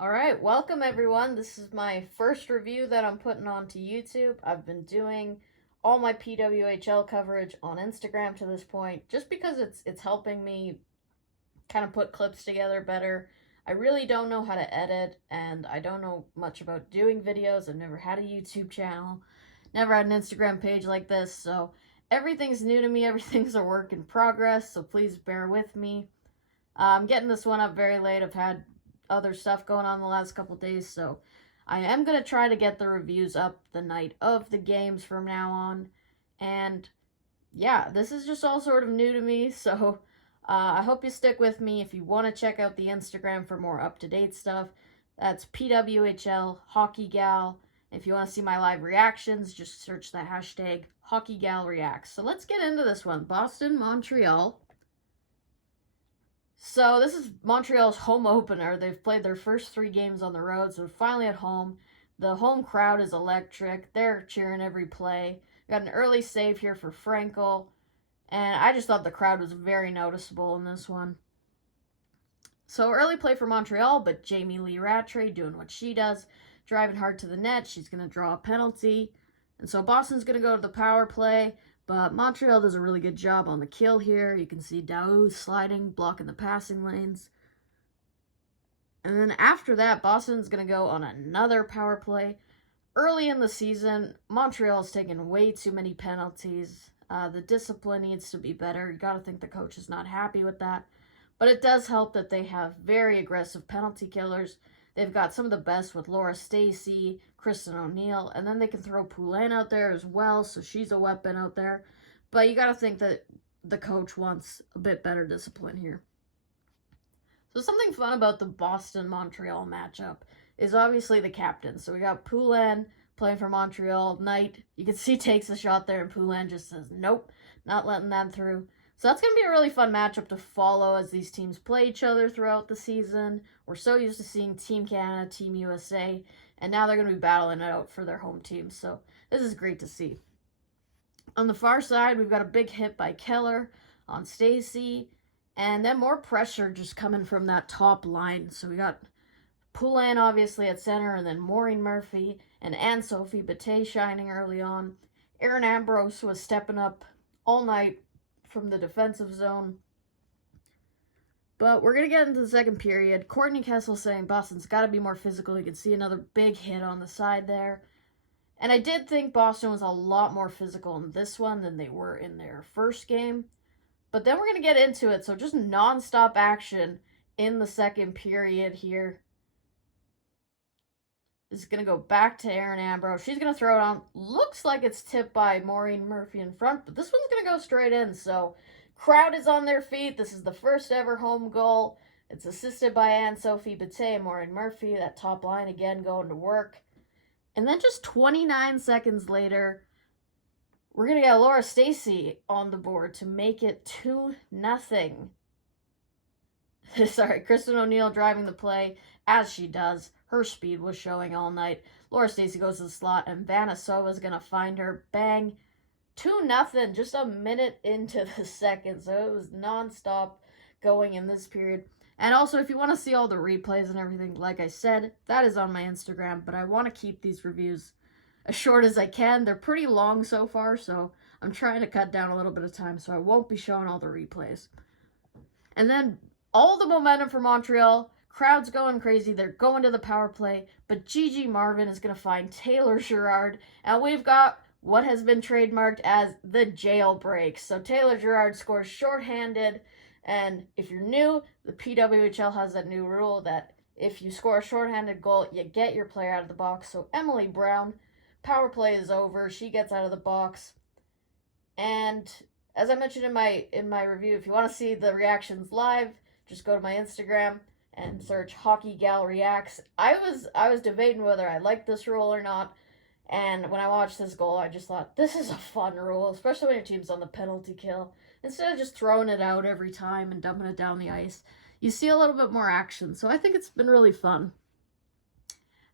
Alright, welcome everyone. This is my first review that I'm putting onto YouTube. I've been doing all my PWHL coverage on Instagram to this point just because it's helping me kind of put clips together better. I really don't know how to edit and I don't know much about doing videos. I've never had a YouTube channel, never had an Instagram page like this, so everything's new to me. Everything's a work in progress, so please bear with me. I'm getting this one up very late. I've had other stuff going on the last couple days, so I am going to try to get the reviews up the night of the games from now on. And yeah, this is just all sort of new to me, so I hope you stick with me. If you want to check out the Instagram for more up-to-date stuff, that's PWHL Hockey Gal. If you want to see my live reactions, just search the hashtag HockeyGalReacts. So let's get into this one. Boston, Montreal. So this is Montreal's home opener. They've played their first 3 games on the road, so finally at home. The home crowd is electric. They're cheering every play. Got an early save here for Frankel, and I just thought the crowd was very noticeable in this one. So early play for Montreal, but Jamie Lee Rattray doing what she does, driving hard to the net. She's going to draw a penalty, and so Boston's going to go to the power play. But Montreal does a really good job on the kill here. You can see Daou sliding, blocking the passing lanes. And then after that, Boston's going to go on another power play. Early in the season, Montreal's taken way too many penalties. The discipline needs to be better. You got to think the coach is not happy with that. But it does help that they have very aggressive penalty killers. They've got some of the best with Laura Stacey, Kristen O'Neill, and then they can throw Poulin out there as well, so she's a weapon out there. But you got to think that the coach wants a bit better discipline here. So something fun about the Boston-Montreal matchup is obviously the captain. So we got Poulin playing for Montreal. Knight, you can see takes a shot there, and Poulin just says, nope, not letting that through. So that's going to be a really fun matchup to follow as these teams play each other throughout the season. We're so used to seeing Team Canada, Team USA, and now they're going to be battling it out for their home teams. So this is great to see. On the far side, we've got a big hit by Keller on Stacey, and then more pressure just coming from that top line. So we got Poulin obviously at center, and then Maureen Murphy and Anne-Sophie Bate shining early on. Erin Ambrose was stepping up all night from the defensive zone. But we're going to get into the second period. Courtney Kessel saying Boston's got to be more physical. You can see another big hit on the side there. And I did think Boston was a lot more physical in this one than they were in their first game. But then we're going to get into it. So just nonstop action in the second period here. This is going to go back to Erin Ambrose. She's going to throw it on. Looks like it's tipped by Maureen Murphy in front, but this one's going to go straight in. So crowd is on their feet. This is the first ever home goal. It's assisted by Anne-Sophie Bate and Maureen Murphy. That top line again going to work. And then just 29 seconds later, we're going to get Laura Stacey on the board to make it 2-0. Sorry, Kristen O'Neill driving the play as she does. Her speed was showing all night. Laura Stacey goes to the slot, and Vanasova's going to find her. Bang. 2-0, just a minute into the second. So it was nonstop going in this period. And also, if you want to see all the replays and everything, like I said, that is on my Instagram. But I want to keep these reviews as short as I can. They're pretty long so far, so I'm trying to cut down a little bit of time, so I won't be showing all the replays. And then all the momentum for Montreal. Crowd's going crazy. They're going to the power play. But Gigi Marvin is going to find Taylor Girard. And we've got what has been trademarked as the jailbreak. So Taylor Girard scores shorthanded. And if you're new, the PWHL has that new rule that if you score a shorthanded goal, you get your player out of the box. So Emily Brown, power play is over. She gets out of the box. And as I mentioned in my review, if you want to see the reactions live, just go to my Instagram and search Hockey Gal Reacts. I was debating whether I liked this rule or not, and when I watched this goal, I just thought, this is a fun rule, especially when your team's on the penalty kill. Instead of just throwing it out every time and dumping it down the ice, you see a little bit more action, so I think it's been really fun.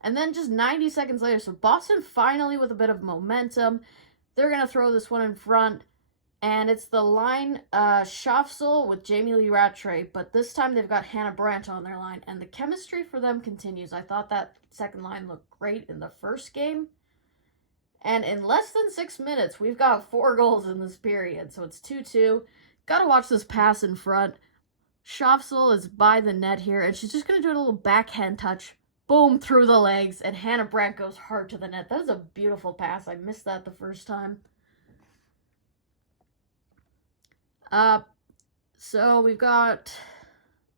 And then just 90 seconds later, so Boston finally with a bit of momentum, they're going to throw this one in front, And it's the line Schaffsel with Jamie Lee Rattray, but this time they've got Hannah Brandt on their line, and the chemistry for them continues. I thought that second line looked great in the first game. And in less than 6 minutes, we've got 4 goals in this period, so it's 2-2. Gotta watch this pass in front. Schaffsel is by the net here, and she's just gonna do a little backhand touch. Boom, through the legs, and Hannah Brandt goes hard to the net. That is a beautiful pass. I missed that the first time. So we've got,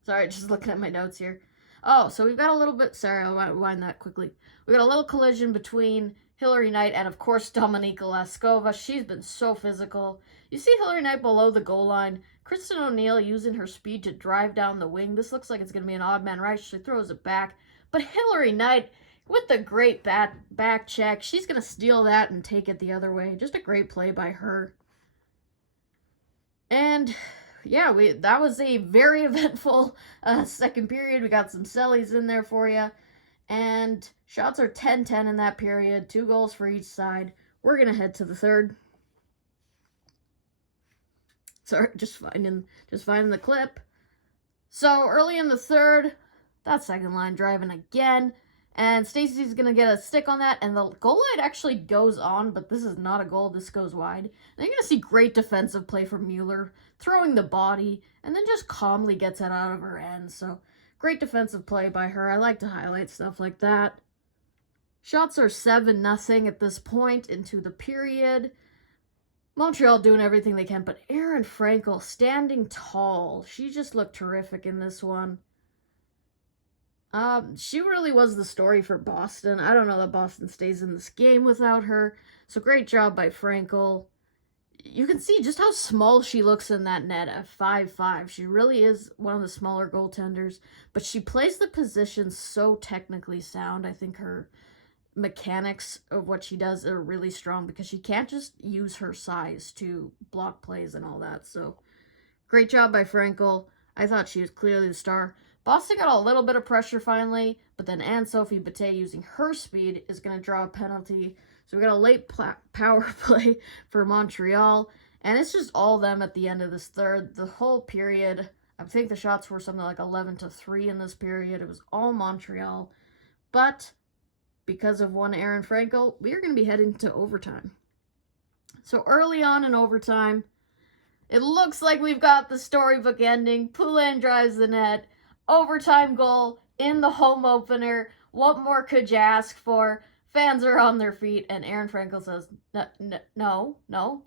sorry, just looking at my notes here. Oh, so we've got a little bit, sorry, I'll rewind that quickly. We got a little collision between Hillary Knight and, of course, Dominika Laskova. She's been so physical. You see Hillary Knight below the goal line. Kristen O'Neill using her speed to drive down the wing. This looks like it's going to be an odd man rush. She throws it back. But Hillary Knight, with the great back check, she's going to steal that and take it the other way. Just a great play by her. And yeah, that was a very eventful second period. We got some sellies in there for you. And shots are 10-10 in that period. 2 goals for each side. We're going to head to the third. Sorry, just finding the clip. So early in the third, that second line driving again. And Stacey's going to get a stick on that, and the goal line actually goes on, but this is not a goal. This goes wide. And you're going to see great defensive play from Mueller, throwing the body, and then just calmly gets it out of her end. So, great defensive play by her. I like to highlight stuff like that. Shots are 7-0 at this point into the period. Montreal doing everything they can, but Erin Frankel standing tall. She just looked terrific in this one. She really was the story for Boston. I don't know that Boston stays in this game without her. So great job by Frankel. You can see just how small she looks in that net at 5'5". She really is one of the smaller goaltenders, but she plays the position so technically sound. I think her mechanics of what she does are really strong because she can't just use her size to block plays and all that. So great job by Frankel. I thought she was clearly the star. Boston got a little bit of pressure finally, but then Anne-Sophie Bate using her speed is going to draw a penalty. So we got a late power play for Montreal, and it's just all them at the end of this third. The whole period, I think the shots were something like 11-3 in this period. It was all Montreal, but because of one Erin Frankel, we are going to be heading to overtime. So early on in overtime, it looks like we've got the storybook ending. Poulin drives the net. Overtime goal in the home opener. What more could you ask for? Fans are on their feet, and Erin Frankel says, no,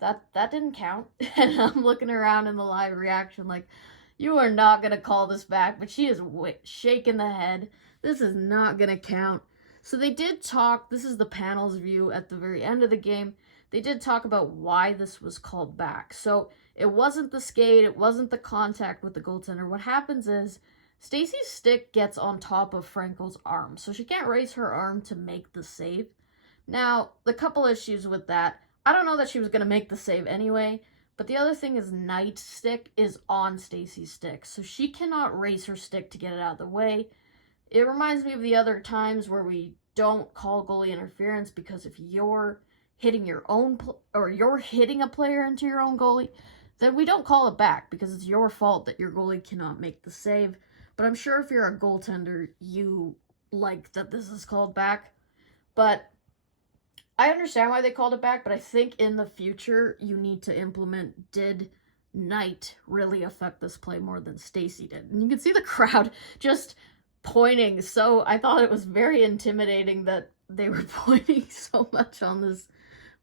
that didn't count. And I'm looking around in the live reaction like, you are not going to call this back, but she is shaking the head. This is not going to count. So they did talk, this is the panel's view at the very end of the game, they did talk about why this was called back. So it wasn't the skate, it wasn't the contact with the goaltender. What happens is, Stacey's stick gets on top of Frankel's arm, so she can't raise her arm to make the save. Now, the couple issues with that, I don't know that she was going to make the save anyway, but the other thing is Knight's stick is on Stacey's stick, so she cannot raise her stick to get it out of the way. It reminds me of the other times where we don't call goalie interference because if you're hitting your own, or you're hitting a player into your own goalie, then we don't call it back because it's your fault that your goalie cannot make the save. But I'm sure if you're a goaltender, you like that this is called back. But I understand why they called it back, but I think in the future, you need to implement, did Knight really affect this play more than Stacey did? And you can see the crowd just pointing. So I thought it was very intimidating that they were pointing so much on this.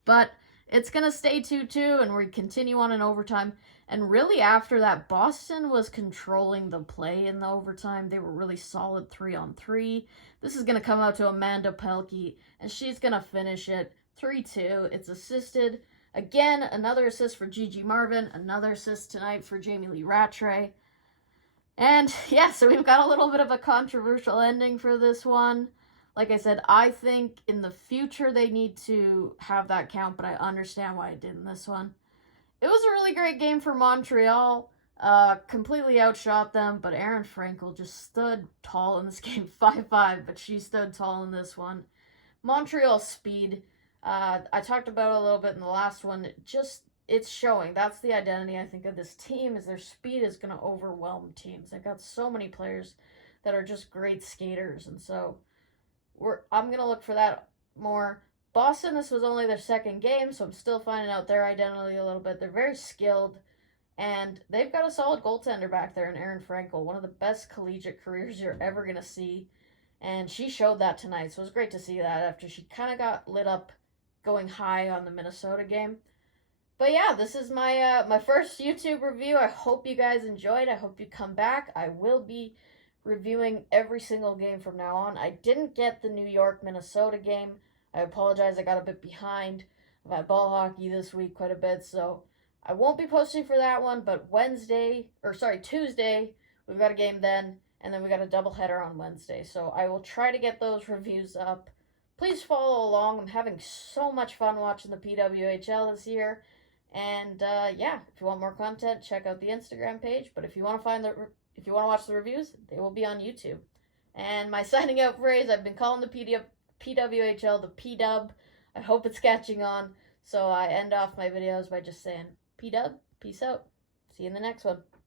But it's going to stay 2-2, and we continue on in overtime. And really after that, Boston was controlling the play in the overtime. They were really solid 3-on-3. This is going to come out to Amanda Pelkey, and she's going to finish it 3-2. It's assisted. Again, another assist for Gigi Marvin. Another assist tonight for Jamie Lee Rattray. And yeah, so we've got a little bit of a controversial ending for this one. Like I said, I think in the future they need to have that count, but I understand why it did in this one. It was a really great game for Montreal. Completely outshot them, but Erin Frankel just stood tall in this game. 5'5", but she stood tall in this one. Montreal's speed, I talked about it a little bit in the last one. it's showing. That's the identity, I think, of this team, is their speed is going to overwhelm teams. They've got so many players that are just great skaters, and so I'm going to look for that more. Boston, this was only their second game, so I'm still finding out their identity a little bit. They're very skilled, and they've got a solid goaltender back there in Aaron Frankel, one of the best collegiate careers you're ever going to see. And she showed that tonight, so it was great to see that after she kind of got lit up going high on the Minnesota game. But yeah, this is my first YouTube review. I hope you guys enjoyed. I hope you come back. I will be reviewing every single game from now on. I didn't get the New York Minnesota game. I apologize, I got a bit behind. I've had ball hockey this week quite a bit, so I won't be posting for that one. But Tuesday, we've got a game then, and then we got a doubleheader on Wednesday. So I will try to get those reviews up. Please follow along. I'm having so much fun watching the PWHL this year. And yeah, if you want more content, check out the Instagram page. But if you want to watch the reviews, they will be on YouTube. And my signing out phrase, I've been calling the PWHL the P-Dub. I hope it's catching on. So I end off my videos by just saying P-Dub, peace out. See you in the next one.